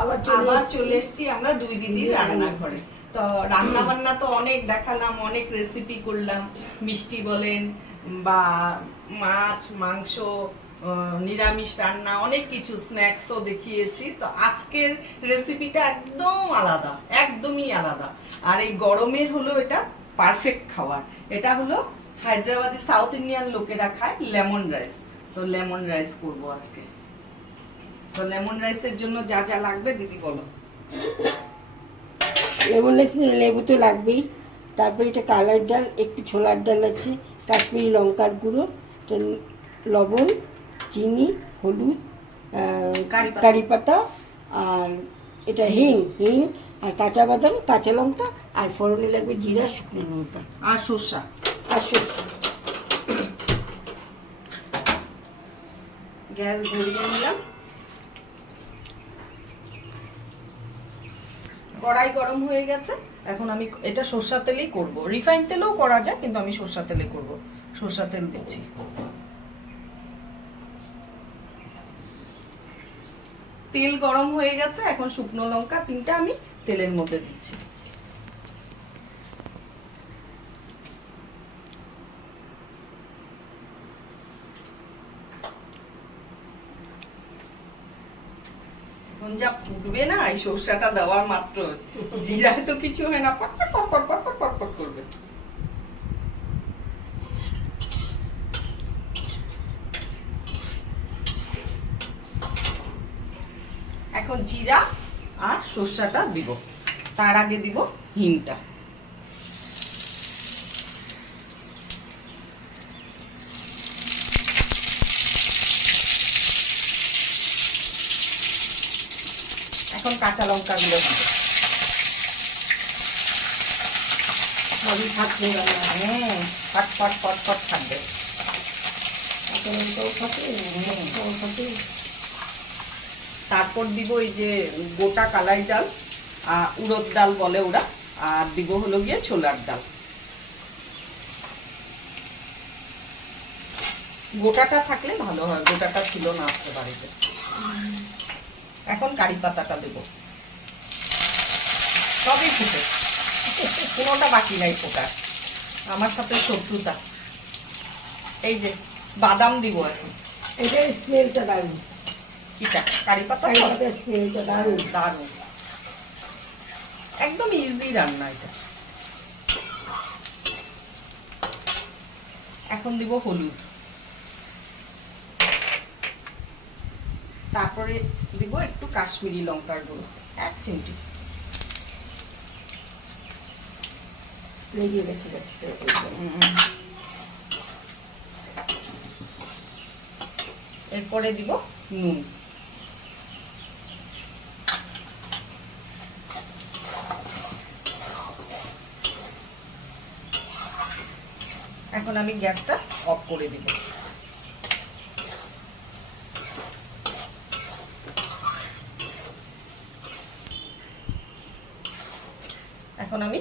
আবার চলে আবার এসেছি। চলে এসেছি আমরা দুই দিদির রান্নাঘরে। তো রান্না বান্না তো অনেক দেখালাম অনেক রেসিপি করলাম। মিষ্টি বলেন বা মাছ মাংস নিরামিষ রান্না অনেক কিছু স্ন্যাক্সও দেখিয়েছি। তো আজকের রেসিপিটা একদম আলাদা একদমই আলাদা। আর এই গরমের হলো এটা পারফেক্ট খাবার এটা হলো হায়দ্রাবাদি সাউথ ইন্ডিয়ান লোকেরা খায় লেমন রাইস। তো লেমন রাইস করব আজকে। তো লেমন রাইসের জন্য যা যা লাগবে দিদি বলো। লেমন রাইস লেবু তো লাগবেই। তারপরে এটা কালার ডাল একটু ছোলার ডাল আছে কাশ্মীরি লঙ্কার গুঁড়ো লবণ চিনি হলুদ কারি পাতা। আর এটা হিং হিং আর কাঁচা বাদাম কাঁচা লঙ্কা আর ফোড়নে লাগবে জিরা শুকনো লঙ্কা। আর সর্ষা। আর সরষে। গ্যাস ধরিয়ে নিলাম। কড়াই গরম হয়ে গেছে। এখন আমি এটা সর্ষা তেলেই করব। রিফাইন তেলেও করা যায়, কিন্তু আমি সর্ষা তেলে করব। সর্ষা তেল দিচ্ছি। তেল গরম হয়ে গেছে, এখন শুকনো লঙ্কা তিনটা আমি তেলের মধ্যে দিচ্ছি। যা ফুটবে না, এই সর্ষাটা দেওয়ার মাত্র। জিরায় তো কিছু হয় না, পট পট পট পট পট পট পট করবে। এখন জিরা আর সর্ষাটা দিব। তার আগে দিব হিংটা। কাঁচা লঙ্কাগুলো দিব সবই থাকবে রান্না হুম ফট ফট ফট ফট থাকবে। কাঁচা লঙ্কাও থাকে? লঙ্কাও থাকে? তারপর দিব এই যে গোটা কালাই ডাল আহ, উড়দ ডাল বলে ওরা আর দিব হলো গিয়ে ছোলার ডাল। গোটাটা থাকলে ভালো হয় গোটাটা ছিল না আসতে বাড়িতে। এখন কারি পাতাটা দেব। সবই ফুটে। কোনোটা বাকি নাই ফোটার। আমার সাথে শত্রুতা। এই যে বাদাম দিব এখন। এটা স্মেলটা দারুণ। কিটা কারি পাতা কারি তো? স্মেলটা দারুণ। দারুণ। একদম ইজি রান্না এটা। এখন দিব হলুদ। তারপরে দিব একটু কাশ্মীরি লঙ্কার গুঁড়ো। এক চিমটি। লেগে এরপরে দিব নুন। এখন আমি গ্যাসটা অফ করে দিব। এখন আমি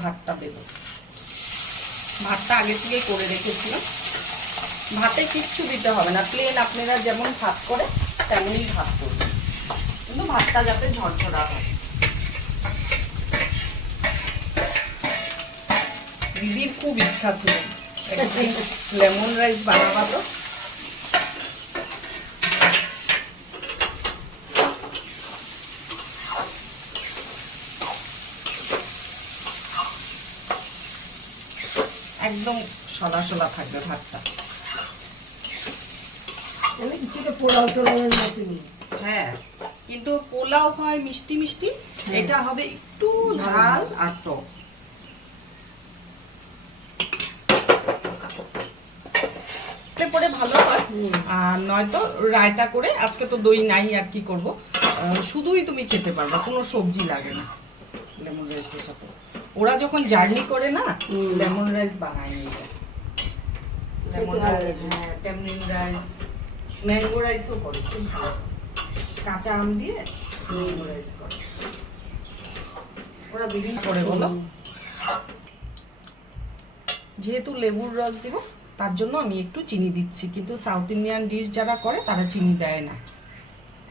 ভাতটা দেব। ভাতটা আগে থেকে করে রেখেছিলাম। ভাতে কিচ্ছু দিতে হবে না। প্লেন আপনারা যেমন ভাত করে, তেমনই ভাত করবেন কিন্তু ভাতটা যাতে ঝরঝরা হয়। দিদির খুব ইচ্ছা ছিল লেমন রাইস বানাবা তো। সলা সলা থাকবে ভাতটা। পোলাও টোলাওয়ের মতনই হ্যাঁ কিন্তু পোলাও হয় মিষ্টি মিষ্টি এটা হবে একটু ঝাল আর টক। পরে ভালো হয়। আর নয়তো রায়তা করে আজকে তো দই নাই আর কি করব। শুধুই তুমি খেতে পারবা কোনো সবজি লাগে না লেমন রাইসের সাথে। ওরা যখন জার্নি করে না লেমন রাইস বানায় নিয়ে যায়। লেমন রাইস হ্যাঁ টেমরিন রাইস ম্যাঙ্গো রাইসও করে কাঁচা আম দিয়ে ম্যাঙ্গো রাইস করে। ওরা বিভিন্ন করে বলো। যেহেতু লেবুর রস দিব তার জন্য আমি একটু চিনি দিচ্ছি। কিন্তু সাউথ ইন্ডিয়ান ডিশ যারা করে তারা চিনি দেয় না।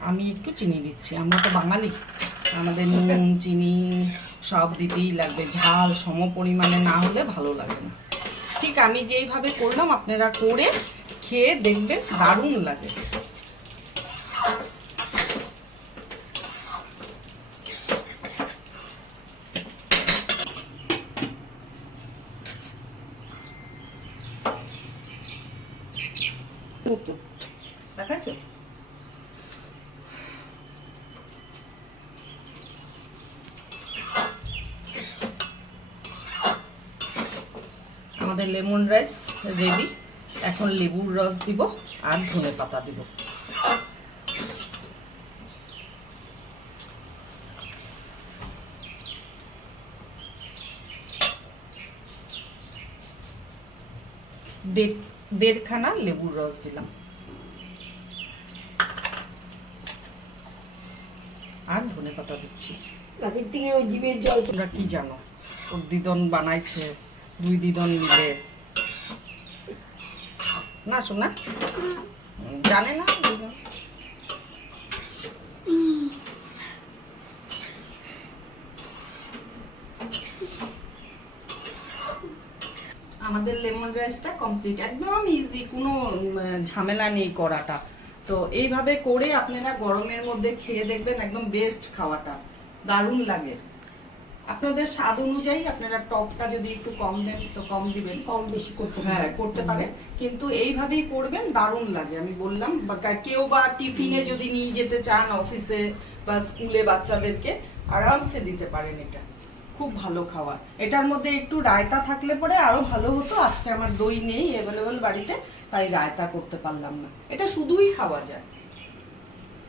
আমি একটু চিনি দিচ্ছি। আমরা তো বাঙালি। আমাদের নুন চিনি সব দিতেই লাগবে। ঝাল সম পরিমাণে না হলে ভালো লাগে না। ঠিক আমি যেইভাবে করলাম আপনারা করে খেয়ে দেখবেন দারুণ লাগে। দেখাচ্ছ? আমাদের লেমন রাইস রেডি এখন লেবুর রস দিব আর ধনে পাতা দিব। দেড় দেড়খানা লেবুর রস দিলাম। আর ধনে পাতা দিচ্ছি। থেকে ওই জিভের জল তোমরা কি জানো? ওর দিদন বানাইছে। দুই দিদন মিলে। না, শোনা জানে না আমাদের লেমন রাইসটা কমপ্লিট একদম ইজি কোনো ঝামেলা নেই করাটা। তো এইভাবে করে আপনারা গরমের মধ্যে খেয়ে দেখবেন একদম বেস্ট খাওয়াটা। দারুণ লাগে। আপনাদের স্বাদ অনুযায়ী আপনারা টকটা যদি একটু কম দেন তো কম দিবেন। কম বেশি করতে হ্যাঁ করতে পারে। কিন্তু এইভাবেই করবেন দারুণ লাগে। আমি বললাম বা কেউ বা টিফিনে যদি নিয়ে যেতে চান অফিসে বা স্কুলে বাচ্চাদেরকে আরামসে দিতে পারেন এটা। খুব ভালো খাবার। এটার মধ্যে একটু রায়তা থাকলে পরে আরও ভালো হতো। আজকে আমার দই নেই অ্যাভেলেবল বাড়িতে তাই রায়তা করতে পারলাম না। এটা শুধুই খাওয়া যায়।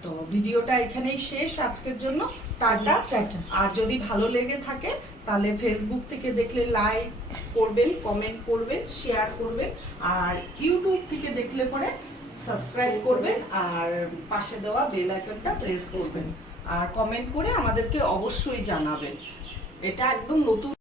তো ভিডিওটা এখানেই শেষ। আজকের জন্য টাটা। টাটা। আর যদি ভালো লেগে থাকে তাহলে ফেসবুক থেকে দেখলে লাইক করবেন কমেন্ট করবেন শেয়ার করবেন আর ইউটিউব থেকে দেখলে পরে সাবস্ক্রাইব করবেন আর পাশে দেওয়া বেল আইকনটা প্রেস করবেন। আর কমেন্ট করে আমাদেরকে অবশ্যই জানাবেন। এটা একদম নতুন